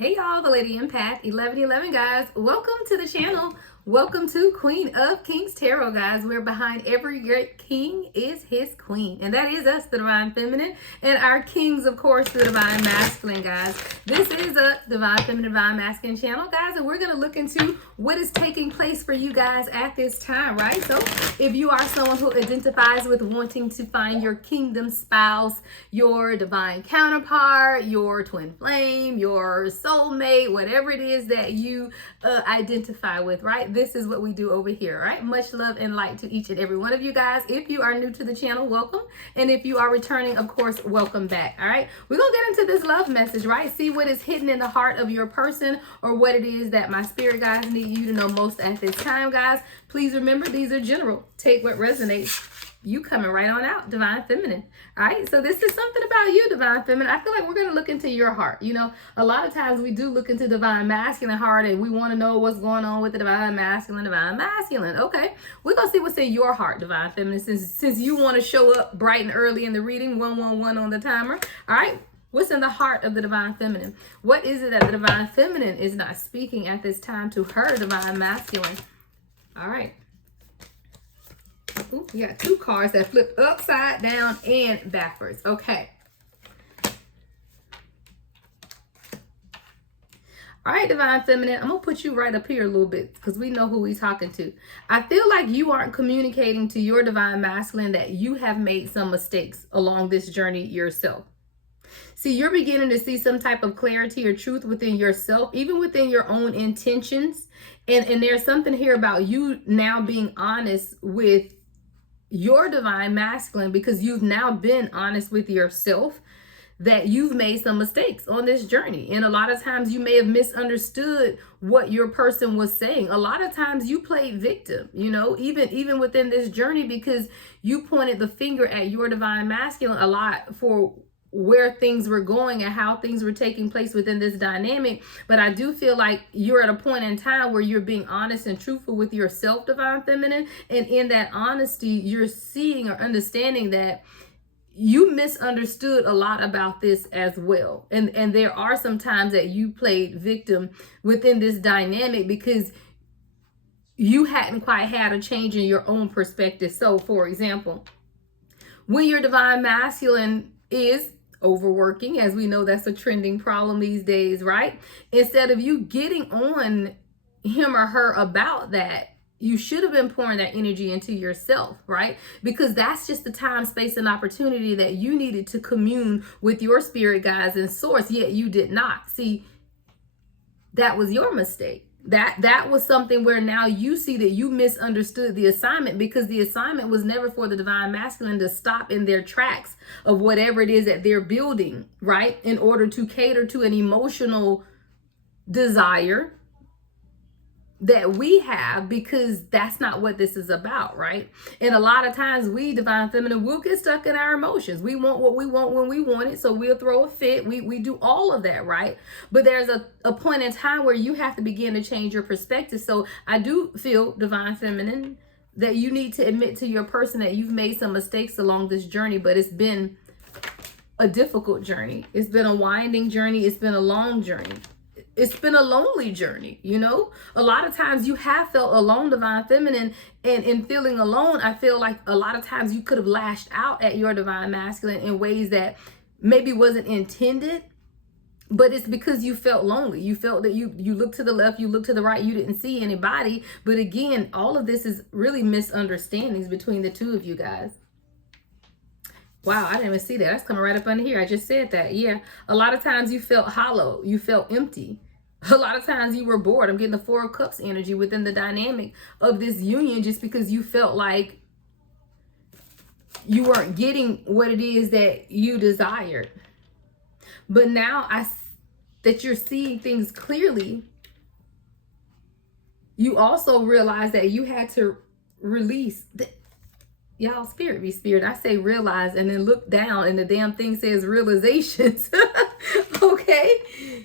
Hey y'all, the Lady Empath 1111 guys. Welcome to the channel. Welcome to Queen of Kings Tarot, guys. Where behind every great king is his queen. And that is us, the Divine Feminine. And our kings, of course, the Divine Masculine, guys. This is a Divine Feminine, Divine Masculine channel, guys. And we're going to look into what is taking place for you guys at this time, right? So if you are someone who identifies with wanting to find your kingdom spouse, your divine counterpart, your twin flame, your soulmate, whatever it is that you identify with, right? This is what we do over here, right? Much love and light to each and every one of you guys. If you are new to the channel, welcome. And if you are returning, of course, welcome back, all right? We're going to get into this love message, right? See what is hidden in the heart of your person or what it is that my spirit guides need you to know most at this time, guys. Please remember, these are general. Take what resonates. You coming right on out, Divine Feminine. All right, so this is something about you, Divine Feminine. I feel like we're going to look into your heart. You know, a lot of times we do look into Divine Masculine heart and we want to know what's going on with the Divine Masculine, Divine Masculine. Okay, we're going to see what's in your heart, Divine Feminine, since you want to show up bright and early in the reading, 111 on the timer. All right, what's in the heart of the Divine Feminine? What is it that the Divine Feminine is not speaking at this time to her Divine Masculine? All right. Ooh, we got two cards that flip upside down and backwards. Okay. All right, Divine Feminine, I'm going to put you right up here a little bit because we know who we're talking to. I feel like you aren't communicating to your Divine Masculine that you have made some mistakes along this journey yourself. See, you're beginning to see some type of clarity or truth within yourself, even within your own intentions. And there's something here about you now being honest with your Divine Masculine, because you've now been honest with yourself that you've made some mistakes on this journey. And a lot of times you may have misunderstood what your person was saying. A lot of times you played victim, you know, even within this journey, because you pointed the finger at your Divine Masculine a lot for where things were going and how things were taking place within this dynamic. But I do feel like you're at a point in time where you're being honest and truthful with yourself, Divine Feminine. And in that honesty, you're seeing or understanding that you misunderstood a lot about this as well. And there are some times that you played victim within this dynamic because you hadn't quite had a change in your own perspective. So, for example, when your Divine Masculine is overworking, as we know that's a trending problem these days, right? Instead of you getting on him or her about that, you should have been pouring that energy into yourself, right? Because that's just the time, space, and opportunity that you needed to commune with your spirit guides and source, yet you did not. See, that was your mistake. That was something where now you see that you misunderstood the assignment, because the assignment was never for the Divine Masculine to stop in their tracks of whatever it is that they're building, right? In order to cater to an emotional desire that we have, because that's not what this is about, right? And a lot of times we, Divine Feminine, will get stuck in our emotions. We want what we want when we want it, so we'll throw a fit. We do all of that, right? But there's a point in time where you have to begin to change your perspective. So I do feel, Divine Feminine, that you need to admit to your person that you've made some mistakes along this journey, but it's been a difficult journey. It's been a winding journey. It's been a long journey. It's been a lonely journey, you know? A lot of times you have felt alone, Divine Feminine, and in feeling alone, I feel like a lot of times you could have lashed out at your Divine Masculine in ways that maybe wasn't intended, but it's because you felt lonely. You felt that you looked to the left, you looked to the right, you didn't see anybody. But again, all of this is really misunderstandings between the two of you guys. Wow, I didn't even see that. That's coming right up under here. I just said that. Yeah. A lot of times you felt hollow. You felt empty. A lot of times you were bored. I'm getting the Four of Cups energy within the dynamic of this union, just because you felt like you weren't getting what it is that you desired. But now that you're seeing things clearly, you also realize that you had to release y'all, spirit be spirit. I say realize and then look down and the damn thing says realizations. Okay.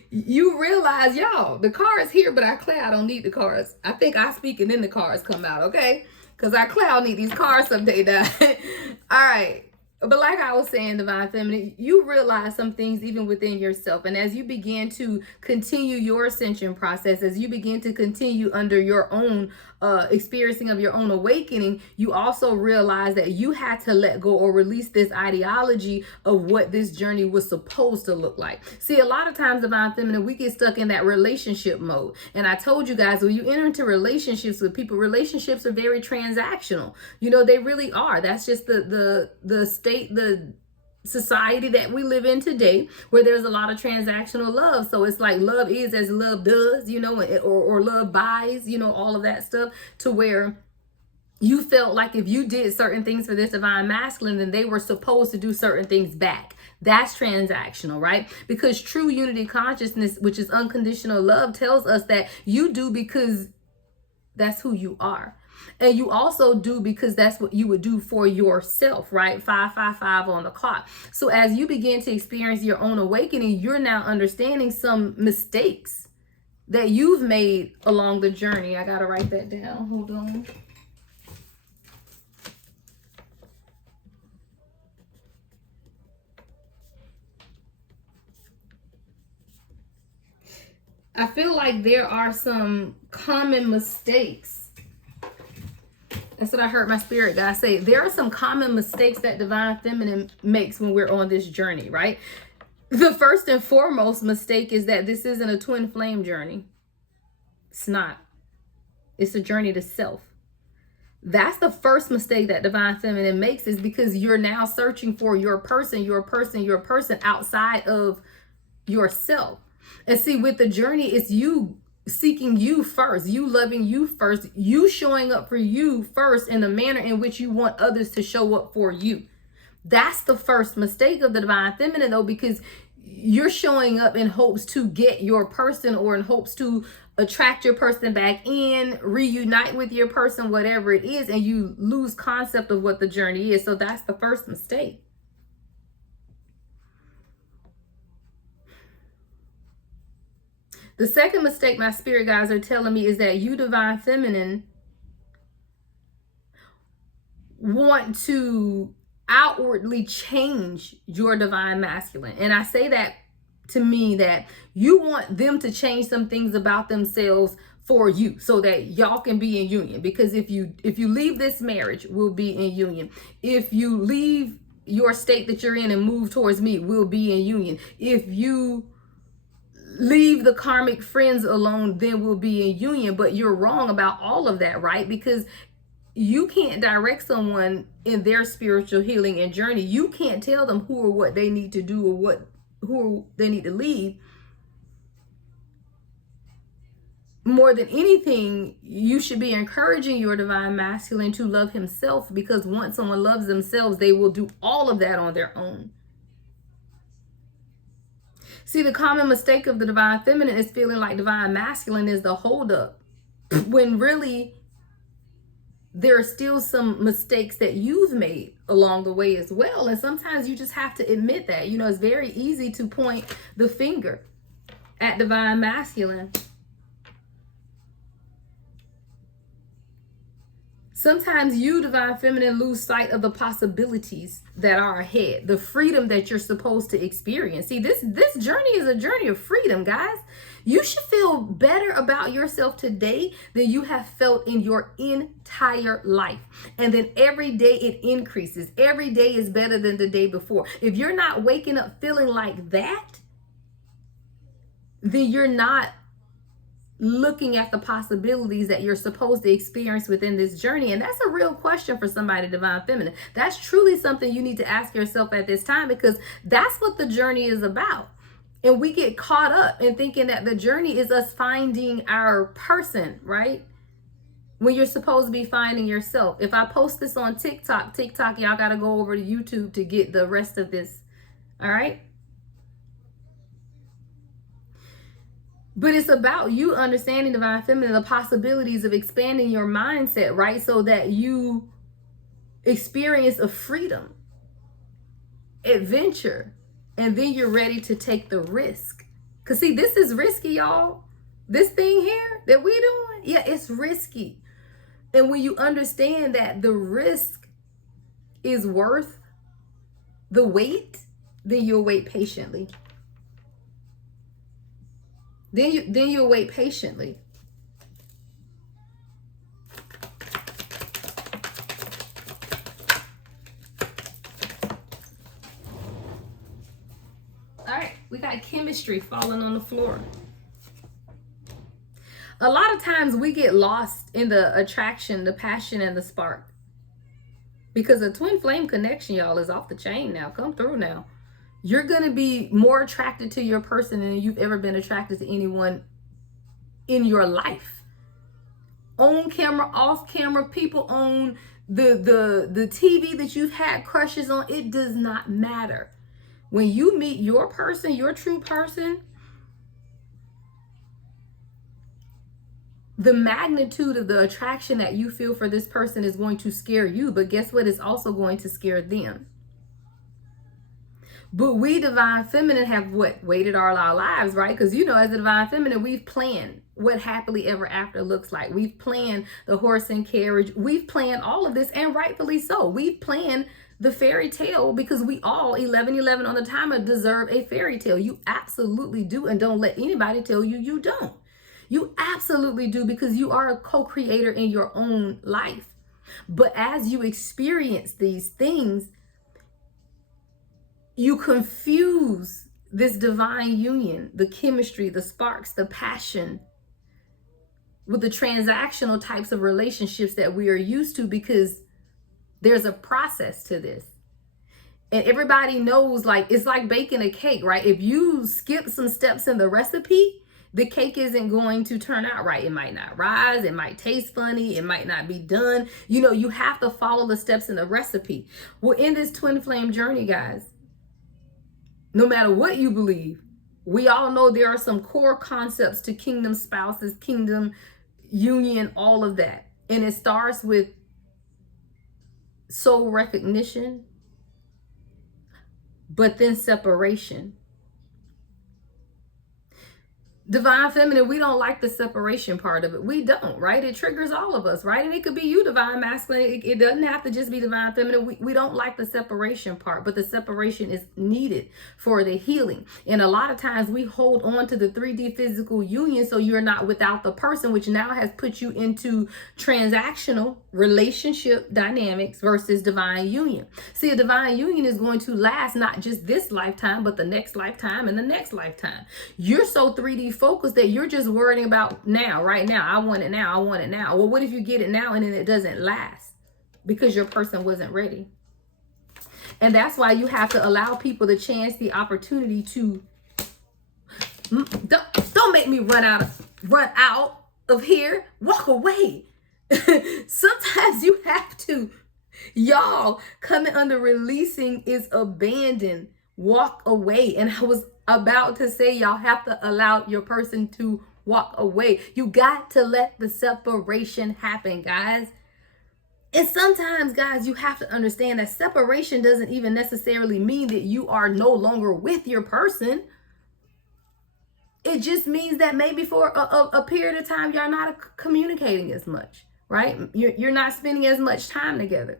You realize, y'all, the cards here, but I cloud don't need the cards. I think I speak and then the cards come out. Okay. Because I cloud need these cards someday. All right. But like I was saying, divine feminine, you realize some things even within yourself. And as you begin to continue your ascension process, as you begin to continue under your own experiencing of your own awakening, you also realize that you had to let go or release this ideology of what this journey was supposed to look like. See, a lot of times, divine feminine, we get stuck in that relationship mode. And I told you guys, when you enter into relationships with people, relationships are very transactional. You know, they really are. That's just the state, the society that we live in today, where there's a lot of transactional love. So it's like love is as love does, you know, or love buys, you know, all of that stuff, to where you felt like if you did certain things for this divine masculine, then they were supposed to do certain things back. That's transactional, right? Because true unity consciousness, which is unconditional love, tells us that you do because that's who you are. And you also do because that's what you would do for yourself, right? 555 on the clock. So as you begin to experience your own awakening, you're now understanding some mistakes that you've made along the journey. I got to write that down. Hold on. I feel like there are some common mistakes. That's what I heard my spirit guy say. There are some common mistakes that divine feminine makes when we're on this journey, right? The first and foremost mistake is that this isn't a twin flame journey. It's not. It's a journey to self. That's the first mistake that divine feminine makes, is because you're now searching for your person outside of yourself. And see, with the journey, it's you seeking you first, you loving you first, you showing up for you first in the manner in which you want others to show up for you. That's the first mistake of the divine feminine, though, because you're showing up in hopes to get your person, or in hopes to attract your person back in, reunite with your person, whatever it is, and you lose concept of what the journey is. So that's the first mistake. The second mistake my spirit guides are telling me is that you, divine feminine, want to outwardly change your divine masculine. And I say that to mean that you want them to change some things about themselves for you, so that y'all can be in union. Because if you leave this marriage, we'll be in union. If you leave your state that you're in and move towards me, we'll be in union. If you leave the karmic friends alone, then we'll be in union. But you're wrong about all of that, right? Because you can't direct someone in their spiritual healing and journey. You can't tell them who or what they need to do, or who they need to leave. More than anything, you should be encouraging your divine masculine to love himself, because once someone loves themselves, they will do all of that on their own. See, the common mistake of the divine feminine is feeling like divine masculine is the holdup, when really there are still some mistakes that you've made along the way as well. And sometimes you just have to admit that. You know, it's very easy to point the finger at divine masculine. Sometimes you, divine feminine, lose sight of the possibilities that are ahead, the freedom that you're supposed to experience. See, this journey is a journey of freedom, guys. You should feel better about yourself today than you have felt in your entire life. And then every day it increases. Every day is better than the day before. If you're not waking up feeling like that, then you're not looking at the possibilities that you're supposed to experience within this journey. And that's a real question for somebody, divine feminine. That's truly something you need to ask yourself at this time, because that's what the journey is about. And we get caught up in thinking that the journey is us finding our person, right? When you're supposed to be finding yourself. If I post this on TikTok, y'all got to go over to YouTube to get the rest of this. All right? But it's about you understanding, divine feminine, the possibilities of expanding your mindset, right? So that you experience a freedom, adventure, and then you're ready to take the risk. Because see, this is risky, y'all. This thing here that we doing, yeah, it's risky. And when you understand that the risk is worth the wait, then you'll wait patiently. Then you'll wait patiently. All right, we got chemistry falling on the floor. A lot of times we get lost in the attraction, the passion, and the spark. Because a twin flame connection, y'all, is off the chain now. Come through now. You're going to be more attracted to your person than you've ever been attracted to anyone in your life. On camera, off camera, people on the TV that you've had crushes on, it does not matter. When you meet your person, your true person, the magnitude of the attraction that you feel for this person is going to scare you, but guess what? It's also going to scare them. But we divine feminine have waited all our lives, right? Because, you know, as a divine feminine, we've planned what happily ever after looks like. We've planned the horse and carriage. We've planned all of this, and rightfully so. We've planned the fairy tale because we all, 1111 on the timer, deserve a fairy tale. You absolutely do, and don't let anybody tell you you don't. You absolutely do, because you are a co-creator in your own life. But as you experience these things, you confuse this divine union, the chemistry, the sparks, the passion, with the transactional types of relationships that we are used to, because there's a process to this. And everybody knows, like, it's like baking a cake, right? If you skip some steps in the recipe, the cake isn't going to turn out right. It might not rise. It might taste funny. It might not be done. You know, you have to follow the steps in the recipe. Well, in this twin flame journey, guys, no matter what you believe, we all know there are some core concepts to kingdom spouses, kingdom union, all of that. And it starts with soul recognition, but then separation. Divine feminine, we don't like the separation part of it. We don't, right? It triggers all of us, right? And it could be you, divine masculine. It doesn't have to just be divine feminine. We don't like the separation part, but the separation is needed for the healing. And a lot of times we hold on to the 3D physical union so you're not without the person, which now has put you into transactional relationship dynamics versus divine union. See, a divine union is going to last not just this lifetime, but the next lifetime and the next lifetime. You're so 3D focused that you're just worrying about now, right now. I want it now. I want it now. Well, what if you get it now and then it doesn't last because your person wasn't ready? And that's why you have to allow people the chance, the opportunity to don't make me run out of here. Walk away. Sometimes you have to, y'all, coming under releasing is abandon. Walk away. And I was about to say, y'all have to allow your person to walk away. You got to let the separation happen, guys. And sometimes, guys, you have to understand that separation doesn't even necessarily mean that you are no longer with your person. It just means that maybe for a period of time, y'all not communicating as much, right? You're not spending as much time together.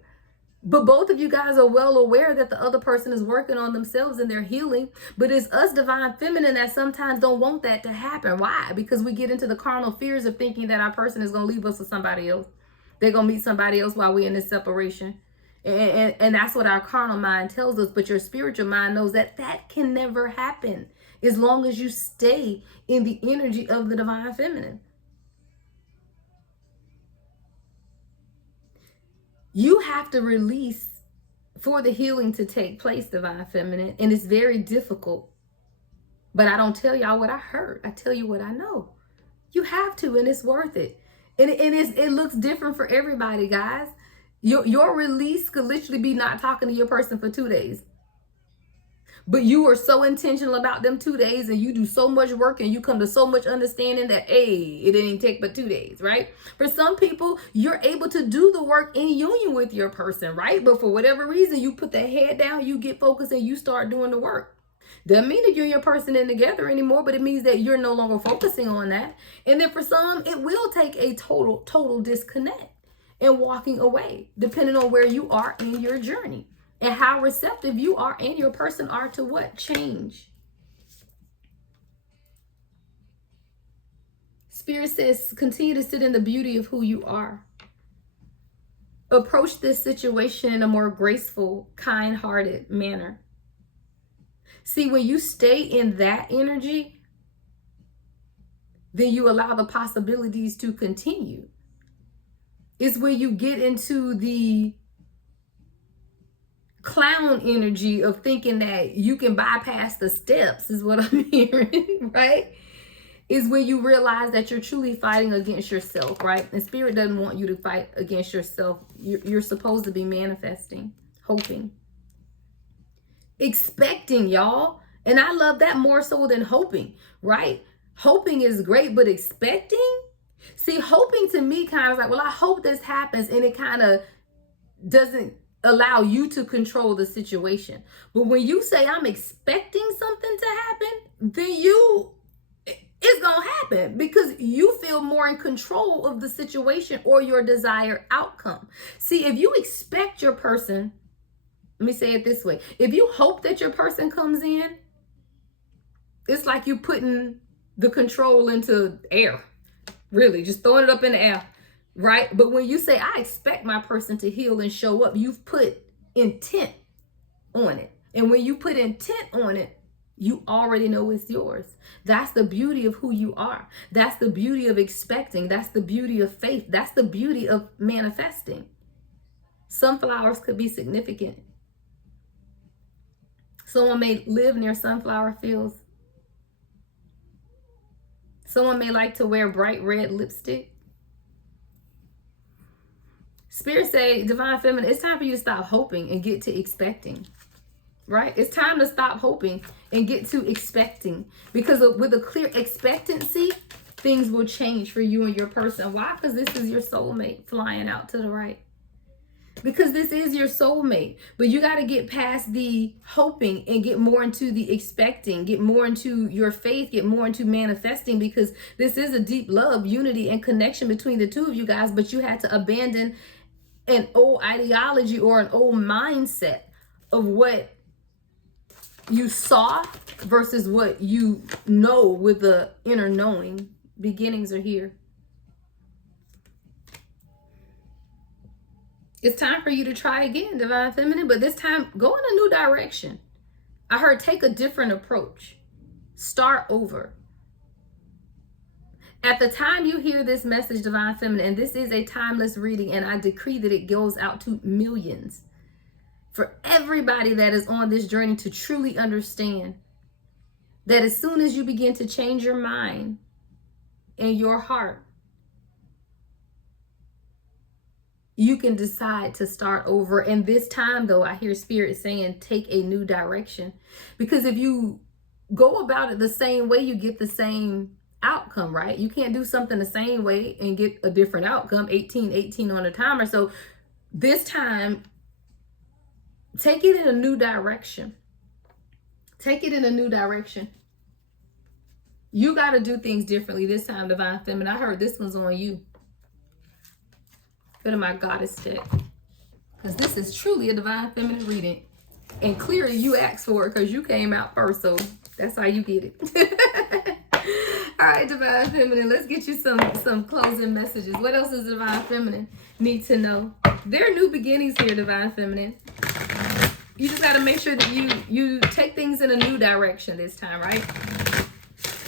But both of you guys are well aware that the other person is working on themselves and they're healing. But it's us divine feminine that sometimes don't want that to happen. Why? Because we get into the carnal fears of thinking that our person is going to leave us with somebody else. They're going to meet somebody else while we're in this separation. And that's what our carnal mind tells us. But your spiritual mind knows that that can never happen as long as you stay in the energy of the divine feminine. You have to release for the healing to take place, divine feminine. And it's very difficult. But I don't tell y'all what I heard. I tell you what I know. You have to, and it's worth it. And it looks different for everybody, guys. Your release could literally be not talking to your person for 2 days. But you are so intentional about them 2 days, and you do so much work, and you come to so much understanding that, hey, it didn't take but 2 days, right? For some people, you're able to do the work in union with your person, right? But for whatever reason, you put that head down, you get focused, and you start doing the work. Doesn't mean that you and your person ain't together anymore, but it means that you're no longer focusing on that. And then for some, it will take a total disconnect and walking away, depending on where you are in your journey. and how receptive you are and your person are to what? Change. Spirit says, continue to sit in the beauty of who you are. Approach this situation in a more graceful, kind-hearted manner. See, when you stay in that energy, then you allow the possibilities to continue. It's when you get into the clown energy of thinking that you can bypass the steps, is what I'm hearing, right? Is when you realize that you're truly fighting against yourself, right? And Spirit doesn't want you to fight against yourself. You're supposed to be manifesting, hoping, expecting, y'all. And I love that more so than hoping, right? Hoping is great, but expecting? See, hoping to me kind of like, well, I hope this happens, and it kind of doesn't allow you to control the situation. But when you say, I'm expecting something to happen, then it's gonna happen because you feel more in control of the situation or your desired outcome. See, if you expect your person, let me say it this way, if you hope that your person comes in, it's like you putting the control into air, really, just throwing it up in the air, right? But when you say, I expect my person to heal and show up, you've put intent on it. And when you put intent on it, you already know it's yours. That's the beauty of who you are. That's the beauty of expecting. That's the beauty of faith. That's the beauty of manifesting. Sunflowers could be significant. Someone may live near sunflower fields. Someone may like to wear bright red lipstick. Spirit say, Divine Feminine, it's time for you to stop hoping and get to expecting. Right? It's time to stop hoping and get to expecting, because with a clear expectancy, things will change for you and your person. Why? Because this is your soulmate flying out to the right. Because this is your soulmate. But you got to get past the hoping and get more into the expecting, get more into your faith, get more into manifesting, because this is a deep love, unity, and connection between the two of you guys. But you had to abandon an old ideology or an old mindset of what you saw versus what you know with the inner knowing. Beginnings are here. It's time for you to try again, Divine Feminine, but this time go in a new direction. I heard take a different approach. Start over. At the time you hear this message, Divine Feminine, and this is a timeless reading, and I decree that it goes out to millions. For everybody that is on this journey to truly understand that as soon as you begin to change your mind and your heart, you can decide to start over. And this time, though, I hear Spirit saying, take a new direction. Because if you go about it the same way, you get the same outcome, right? You can't do something the same way and get a different outcome. 18 on the timer. So this time, take it in a new direction. Take it in a new direction. You got to do things differently this time, Divine Feminine. I heard this one's on you. Go to my goddess deck, because this is truly a Divine Feminine reading. And clearly you asked for it because you came out first. So that's how you get it. All right, Divine Feminine, let's get you some closing messages. What else does Divine Feminine need to know? There are new beginnings here, Divine Feminine. You just got to make sure that you take things in a new direction this time, right?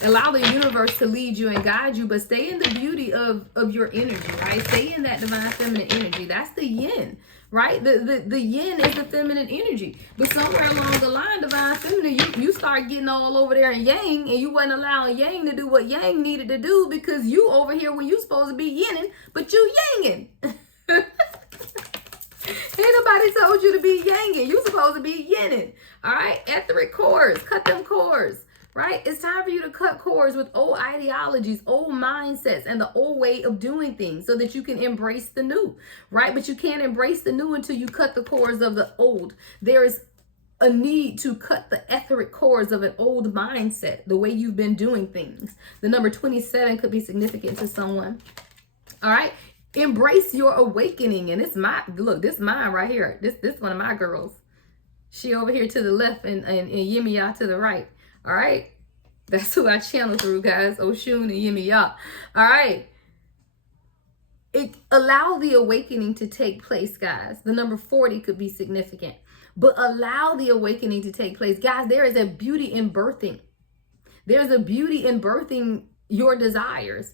Allow the universe to lead you and guide you, but stay in the beauty of your energy, right? Stay in that Divine Feminine energy. That's the yin, right? The yin is the feminine energy. But somewhere along the line, Divine Feminine, you start getting all over there in yang, and you wasn't allowing yang to do what yang needed to do, because you over here when you supposed to be yinning, but you yanging. Ain't nobody told you to be yanging. You supposed to be yinning. All right? Etheric cords. Cut them cords. Right? It's time for you to cut cords with old ideologies, old mindsets, and the old way of doing things so that you can embrace the new. Right? But you can't embrace the new until you cut the cords of the old. There is a need to cut the etheric cords of an old mindset, the way you've been doing things. The number 27 could be significant to someone. All right? Embrace your awakening. And it's my, look, this mine right here. This one of my girls. She over here to the left and Yemiya to the right. All right. That's who I channel through, guys. Oshun and Yemiya. All right. Allow the awakening to take place, guys. The number 40 could be significant. But allow the awakening to take place. Guys, there is a beauty in birthing. There's a beauty in birthing your desires.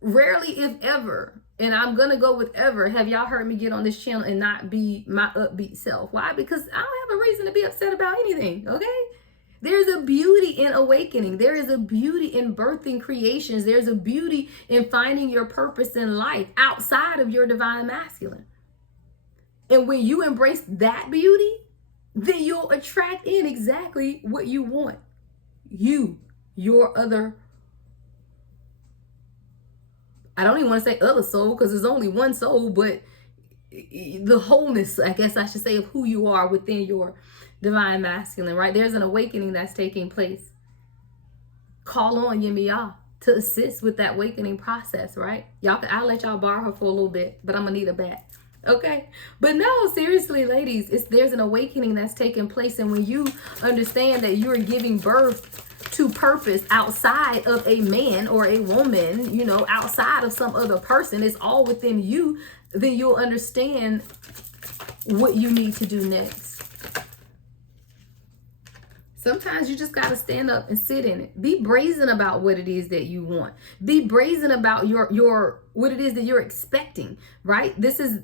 Rarely, if ever, and I'm going to go with ever, have y'all heard me get on this channel and not be my upbeat self. Why? Because I don't have a reason to be upset about anything, okay? There's a beauty in awakening. There is a beauty in birthing creations. There's a beauty in finding your purpose in life outside of your divine masculine. And when you embrace that beauty, then you'll attract in exactly what you want. Your other, I don't even want to say other soul because there's only one soul, but the wholeness, I guess I should say, of who you are within your divine masculine, right? There's an awakening that's taking place. Call on Yemiya to assist with that awakening process, right? I'll let y'all borrow her for a little bit, but I'm gonna need her back. Okay? But no, seriously, ladies, there's an awakening that's taking place. And when you understand that you're giving birth to purpose outside of a man or a woman, you know, outside of some other person, it's all within you, then you'll understand what you need to do next. Sometimes you just got to stand up and sit in it. Be brazen about what it is that you want. Be brazen about your what it is that you're expecting, right? This is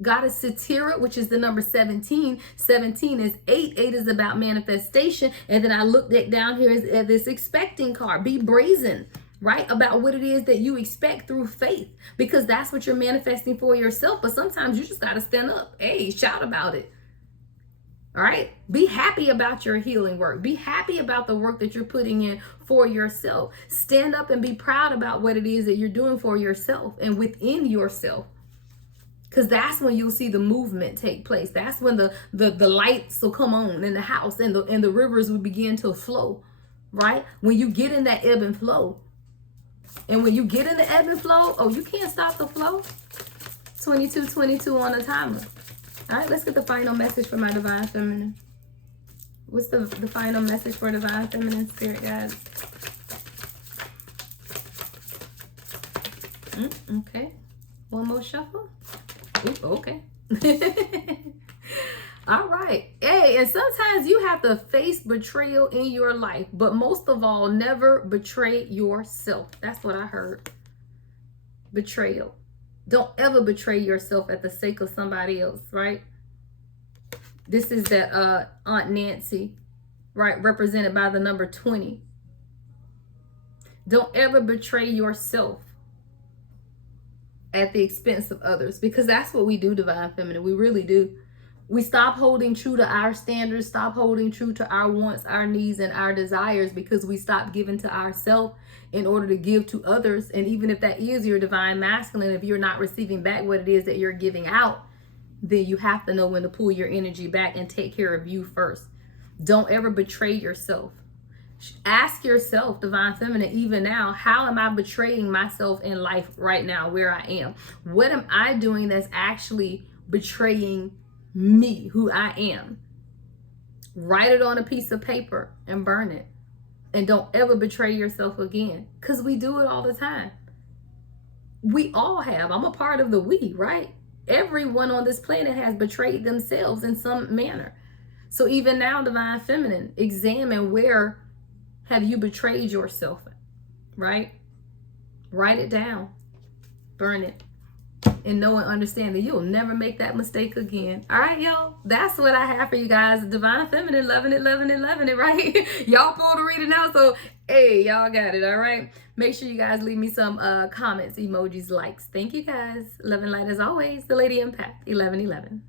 Goddess Satira, which is the number 17. 17 is 8. 8 is about manifestation. And then I looked down here at this expecting card. Be brazen, right, about what it is that you expect through faith, because that's what you're manifesting for yourself. But sometimes you just got to stand up. Hey, shout about it. All right. Be happy about your healing work. Be happy about the work that you're putting in for yourself. Stand up and be proud about what it is that you're doing for yourself and within yourself. Because that's when you'll see the movement take place. That's when the lights will come on in the house and the rivers will begin to flow. Right? When you get in that ebb and flow. And when you get in the ebb and flow, oh, you can't stop the flow. 2222 on the timer. All right, let's get the final message for my divine feminine. What's the final message for divine feminine, spirit guides? Okay. One more shuffle. Ooh, okay. All right. Hey, and sometimes you have to face betrayal in your life, but most of all, never betray yourself. That's what I heard. Betrayal. Don't ever betray yourself at the sake of somebody else, right? This is that Aunt Nancy, right? Represented by the number 20. Don't ever betray yourself at the expense of others, because that's what we do, divine feminine. We really do. We stop holding true to our standards, stop holding true to our wants, our needs, and our desires, because we stop giving to ourselves in order to give to others. And even if that is your divine masculine, if you're not receiving back what it is that you're giving out, then you have to know when to pull your energy back and take care of you first. Don't ever betray yourself. Ask yourself, divine feminine, even now, how am I betraying myself in life right now where I am? What am I doing that's actually betraying me, who I am? Write it on a piece of paper and burn it. And don't ever betray yourself again, because we do it all the time. We all have. I'm a part of the we, right? Everyone on this planet has betrayed themselves in some manner. So even now, divine feminine, examine where have you betrayed yourself, right? Write it down, burn it, and know and understand that you'll never make that mistake again. All right, y'all, that's what I have for you guys. Divine feminine, loving it, loving it, loving it, right? Y'all pulled the reading out, so hey, y'all got it. All right, make sure you guys leave me some comments, emojis, likes. Thank you guys. Love and light as always. The Lady Empath 1111.